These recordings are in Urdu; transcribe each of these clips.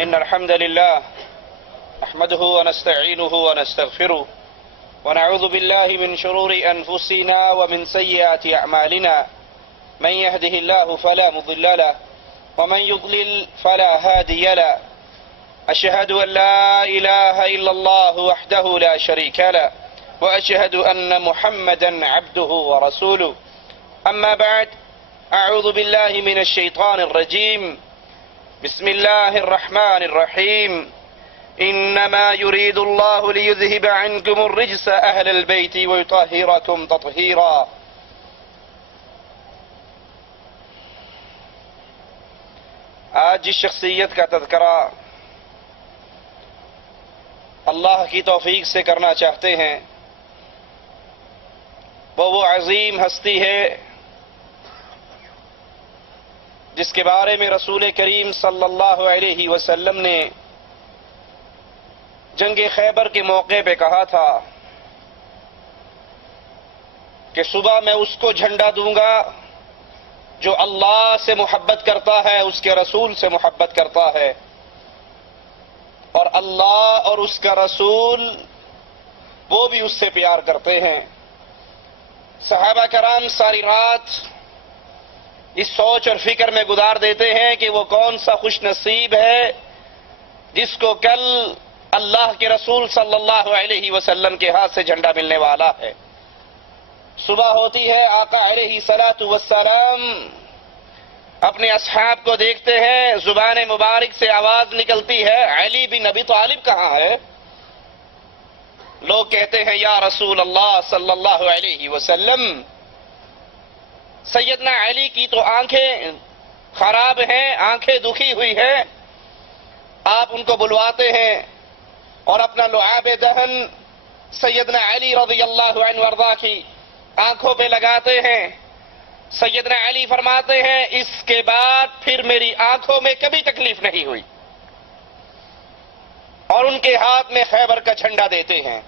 إن الحمد لله نحمده ونستعينه ونستغفره ونعوذ بالله من شرور أنفسنا ومن سيئات أعمالنا من يهده الله فلا مضل له ومن يضلل فلا هادي له أشهد أن لا إله إلا الله وحده لا شريك له وأشهد أن محمدا عبده ورسوله أما بعد أعوذ بالله من الشيطان الرجيم بسم الله الرحمن الرحيم إنما يريد الله ليذهب عنكم الرجس أهل البيت ويطهركم تطهيرا. آج جس شخصیت کا تذکرہ اللہ کی توفیق سے کرنا چاہتے ہیں وہ عظیم ہستی ہے جس کے بارے میں رسول کریم صلی اللہ علیہ وسلم نے جنگ خیبر کے موقع پہ کہا تھا کہ صبح میں اس کو جھنڈا دوں گا جو اللہ سے محبت کرتا ہے، اس کے رسول سے محبت کرتا ہے، اور اللہ اور اس کا رسول وہ بھی اس سے پیار کرتے ہیں۔ صحابہ کرام ساری رات اس سوچ اور فکر میں گزار دیتے ہیں کہ وہ کون سا خوش نصیب ہے جس کو کل اللہ کے رسول صلی اللہ علیہ وسلم کے ہاتھ سے جھنڈا ملنے والا ہے۔ صبح ہوتی ہے، آقا علیہ الصلاۃ والسلام اپنے اصحاب کو دیکھتے ہیں، زبان مبارک سے آواز نکلتی ہے، علی بن ابی طالب کہاں ہے؟ لوگ کہتے ہیں یا رسول اللہ صلی اللہ علیہ وسلم، سیدنا علی کی تو آنکھیں خراب ہیں، آنکھیں دکھی ہوئی ہیں، آپ ان کو بلواتے ہیں اور اپنا لعاب دہن سیدنا علی رضی اللہ عنہ وارضا کی آنکھوں پہ لگاتے ہیں۔ سیدنا علی فرماتے ہیں اس کے بعد پھر میری آنکھوں میں کبھی تکلیف نہیں ہوئی، اور ان کے ہاتھ میں خیبر کا جھنڈا دیتے ہیں۔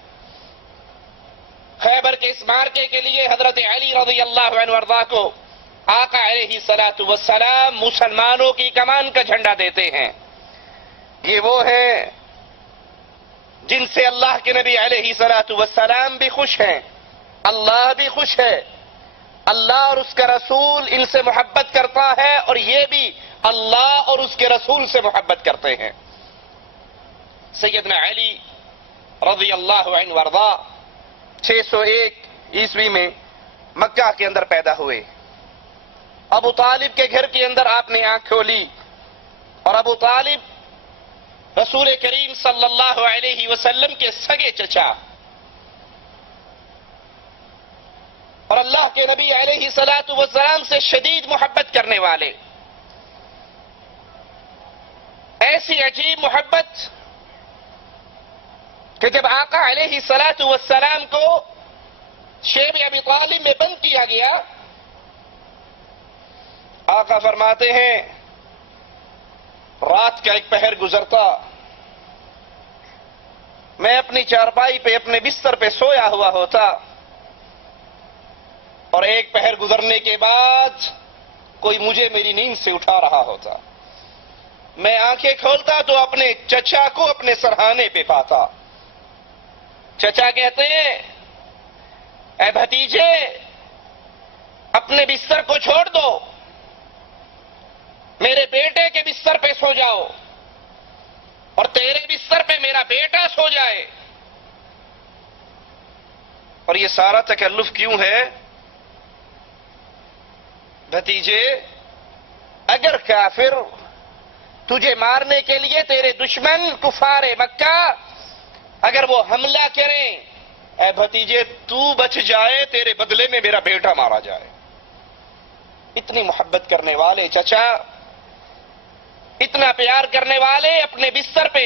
خیبر کے اس مارکے کے لیے حضرت علی رضی اللہ عنہ وارضا کو آقا علیہ الصلاۃ والسلام مسلمانوں کی کمان کا جھنڈا دیتے ہیں۔ یہ وہ ہیں جن سے اللہ کے نبی علیہ الصلاۃ والسلام بھی خوش ہیں، اللہ بھی خوش ہے، اللہ اور اس کا رسول ان سے محبت کرتا ہے، اور یہ بھی اللہ اور اس کے رسول سے محبت کرتے ہیں۔ سیدنا علی رضی اللہ عنہ وارضا 601 عیسوی میں مکہ کے اندر پیدا ہوئے۔ ابو طالب کے گھر کے اندر آپ نے آنکھ کھولی، اور ابو طالب رسول کریم صلی اللہ علیہ وسلم کے سگے چچا اور اللہ کے نبی علیہ الصلاۃ والسلام سے شدید محبت کرنے والے، ایسی عجیب محبت کہ جب آقا علیہ الصلاۃ والسلام کو شیب ابی طالب میں بند کیا گیا، آقا فرماتے ہیں رات کا ایک پہر گزرتا، میں اپنی چارپائی پہ اپنے بستر پہ سویا ہوا ہوتا، اور ایک پہر گزرنے کے بعد کوئی مجھے میری نیند سے اٹھا رہا ہوتا، میں آنکھیں کھولتا تو اپنے چچا کو اپنے سرہانے پہ پاتا۔ چچا کہتے ہیں اے بھتیجے اپنے بستر کو چھوڑ دو، میرے بیٹے کے بستر پہ سو جاؤ، اور تیرے بستر پہ میرا بیٹا سو جائے۔ اور یہ سارا تکلف کیوں ہے؟ بھتیجے اگر کافر تجھے مارنے کے لیے تیرے دشمن کفار مکہ اگر وہ حملہ کریں، اے بھتیجے تو بچ جائے، تیرے بدلے میں میرا بیٹا مارا جائے۔ اتنی محبت کرنے والے چچا، اتنا پیار کرنے والے، اپنے بستر پہ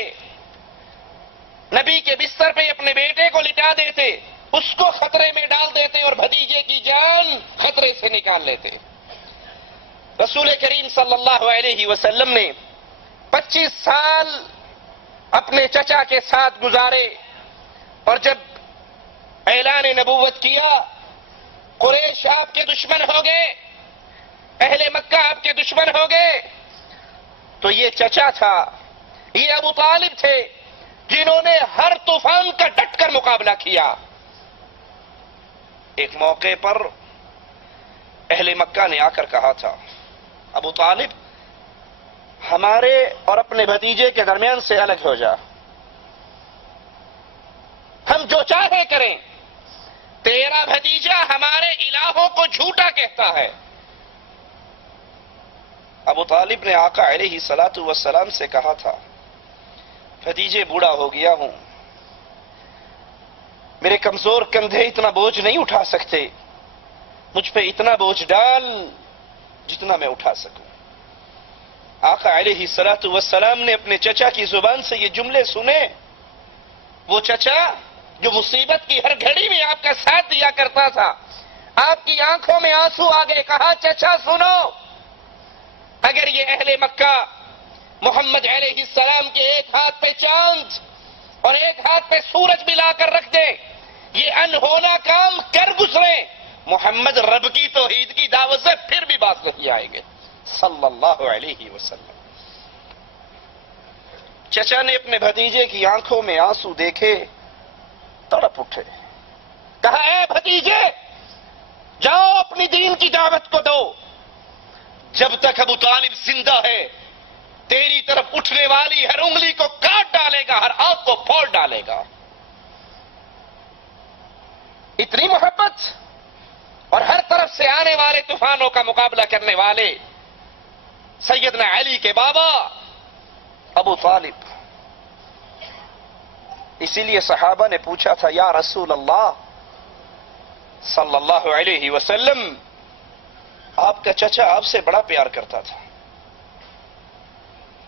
نبی کے بستر پہ اپنے بیٹے کو لٹا دیتے، اس کو خطرے میں ڈال دیتے اور بھتیجے کی جان خطرے سے نکال لیتے۔ رسول کریم صلی اللہ علیہ وسلم نے 25 سال اپنے چچا کے ساتھ گزارے، اور جب اعلان نبوت کیا قریش آپ کے دشمن ہو گئے، اہل مکہ آپ کے دشمن ہو گئے، تو یہ چچا تھا، یہ ابو طالب تھے جنہوں نے ہر طوفان کا ڈٹ کر مقابلہ کیا. ایک موقع پر اہل مکہ نے آ کر کہا تھا ابو طالب ہمارے اور اپنے بھتیجے کے درمیان سے الگ ہو جا, ہم جو چاہے کریں, تیرا بھتیجا ہمارے الہوں کو جھوٹا کہتا ہے. ابو طالب نے آقا علیہ الصلوۃ والسلام سے کہا تھا بھتیجے بوڑھا ہو گیا ہوں, میرے کمزور کندھے اتنا بوجھ نہیں اٹھا سکتے, مجھ پہ اتنا بوجھ ڈال جتنا میں اٹھا سکوں. آقا علیہ الصلوۃ والسلام نے اپنے چچا کی زبان سے یہ جملے سنے. وہ چچا جو مصیبت کی ہر گھڑی میں آپ کا ساتھ دیا کرتا تھا, آپ کی آنکھوں میں آنسو آ گئے. کہا چچا سنو, اگر یہ اہل مکہ محمد علیہ السلام کے ایک ہاتھ پہ چاند اور ایک ہاتھ پہ سورج ملا کر رکھ دیں, یہ انہونا کام کر گزرے, محمد رب کی توحید کی دعوت سے پھر بھی باز نہیں آئیں گے صلی اللہ علیہ وسلم. چچا نے اپنے بھتیجے کی آنکھوں میں آنسو دیکھے, تڑپ اٹھے. کہا اے بھتیجے جاؤ اپنی دین کی دعوت کو دو, جب تک ابو طالب زندہ ہے تیری طرف اٹھنے والی ہر انگلی کو کاٹ ڈالے گا, ہر آنکھ کو پھوڑ ڈالے گا. اتنی محبت اور ہر طرف سے آنے والے طوفانوں کا مقابلہ کرنے والے سیدنا علی کے بابا ابو طالب. اسی لیے صحابہ نے پوچھا تھا یا رسول اللہ صلی اللہ علیہ وسلم, آپ کا چچا آپ سے بڑا پیار کرتا تھا,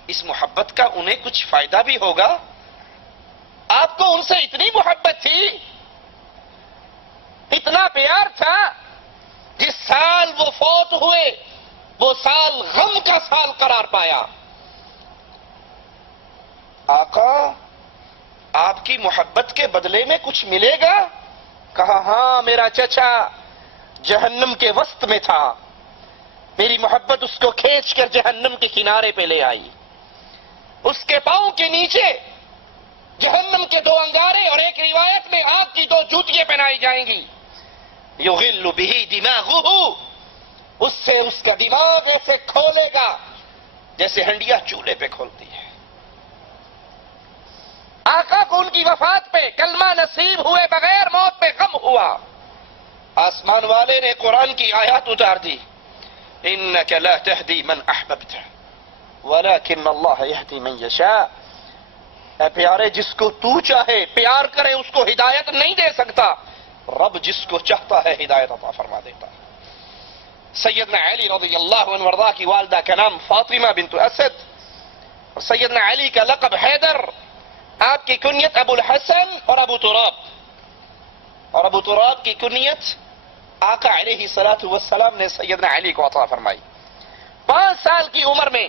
اس محبت کا انہیں کچھ فائدہ بھی ہوگا؟ آپ کو ان سے اتنی محبت تھی, اتنا پیار تھا, جس سال وہ فوت ہوئے وہ سال غم کا سال قرار پایا. آقا آپ کی محبت کے بدلے میں کچھ ملے گا؟ کہا ہاں, میرا چچا جہنم کے وسط میں تھا, میری محبت اس کو کھینچ کر جہنم کے کنارے پہ لے آئی. اس کے پاؤں کے نیچے جہنم کے 2 انگارے اور ایک روایت میں آگ کی 2 جوتیاں پہنائی جائیں گی. یغل بہ دماغہ, اس سے اس کا دماغ ایسے کھولے گا جیسے ہنڈیا چولہے پہ کھولتی ہے. آقا کو ان کی وفات پہ کلمہ نصیب ہوئے بغیر موت پہ غم ہوا. آسمان والے نے قرآن کی آیات اتار دی, انک لا تہدی من احببت ولکن اللہ یہدی من یشاء. اے پیارے, جس کو تو چاہے پیار کرے اس کو ہدایت نہیں دے سکتا, رب جس کو چاہتا ہے ہدایت عطا فرما دیتا ہے. سیدنا علی رضی اللہ عنہ وارضاہ کی والدہ کا نام فاطمہ بنت اسد, اور سیدنا علی کا لقب حیدر, آپ کی کنیت ابو الحسن اور ابو تراب, اور ابو تراب کی کنیت آقا علیہ الصلوۃ والسلام نے سیدنا علی کو عطا فرمائی. 5 سال کی عمر میں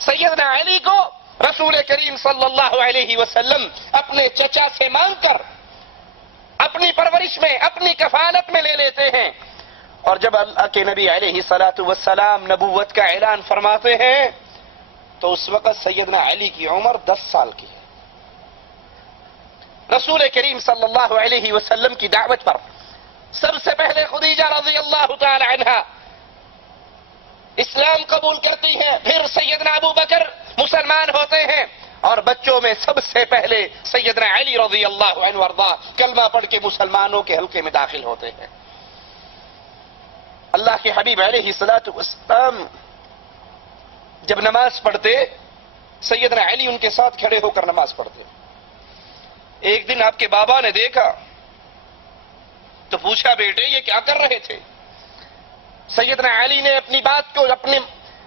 سیدنا علی کو رسول کریم صلی اللہ علیہ وسلم اپنے چچا سے مانگ کر اپنی پرورش میں, اپنی کفالت میں لے لیتے ہیں. اور جب اللہ کے نبی علیہ الصلوۃ والسلام نبوت کا اعلان فرماتے ہیں تو اس وقت سیدنا علی کی عمر 10 سال کی ہے. رسول کریم صلی اللہ علیہ وسلم کی دعوت پر سب سے پہلے خدیجہ رضی اللہ تعالی عنہا اسلام قبول کرتی ہے, پھر سیدنا ابو بکر مسلمان ہوتے ہیں, اور بچوں میں سب سے پہلے سیدنا علی رضی اللہ عنہ وارضاہ کلمہ پڑھ کے مسلمانوں کے حلقے میں داخل ہوتے ہیں. اللہ کے حبیب علیہ الصلوۃ والسلام جب نماز پڑھتے سیدنا علی ان کے ساتھ کھڑے ہو کر نماز پڑھتے. ایک دن آپ کے بابا نے دیکھا تو پوچھا بیٹے یہ کیا کر رہے تھے؟ سیدنا علی نے اپنی بات کو,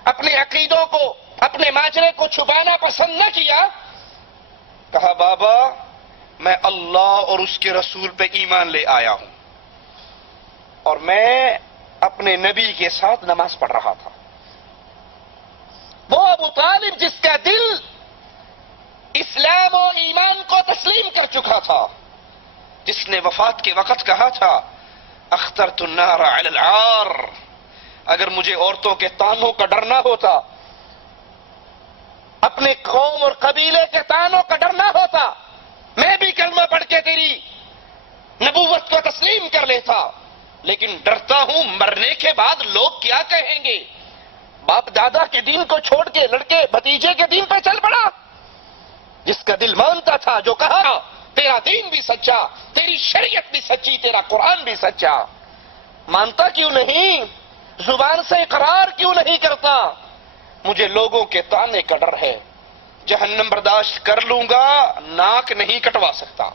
اپنے عقیدوں کو, اپنے ماجرے کو چھپانا پسند نہ کیا. کہا بابا میں اللہ اور اس کے رسول پہ ایمان لے آیا ہوں, اور میں اپنے نبی کے ساتھ نماز پڑھ رہا تھا. وہ ابو طالب جس کا دل اسلام و ایمان کو تسلیم کر چکا تھا, جس نے وفات کے وقت کہا تھا اخترت النار علی العار, اگر مجھے عورتوں کے تانوں کا ڈر نہ ہوتا اپنے قوم اور قبیلے کے تانوں کا ڈر نہ ہوتا، میں بھی کلمہ پڑھ کے تیری نبوت کو تسلیم کر لیتا، لیکن ڈرتا ہوں مرنے کے بعد لوگ کیا کہیں گے۔ باپ دادا کے دین کو چھوڑ کے لڑکے بھتیجے کے دین پہ چل پڑا، جس کا دل مانتا تھا، جو کہا تیرا دین بھی سچا، تیری شریعت بھی سچی، تیرا قرآن بھی سچا، مانتا کیوں نہیں؟ زبان سے اقرار کیوں نہیں کرتا؟ مجھے لوگوں کے طعنے کا ڈر ہے، جہنم برداشت کر لوں گا، ناک نہیں کٹوا سکتا۔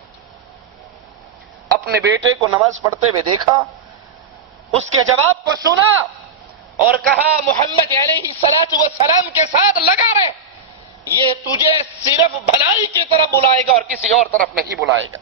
اپنے بیٹے کو نماز پڑھتے ہوئے دیکھا، اس کے جواب کو سنا اور کہا محمد علیہ الصلوۃ والسلام کے ساتھ لگا رہے، یہ تجھے صرف بھلائی کی طرف بلائے گا اور کسی اور طرف نہیں بلائے گا۔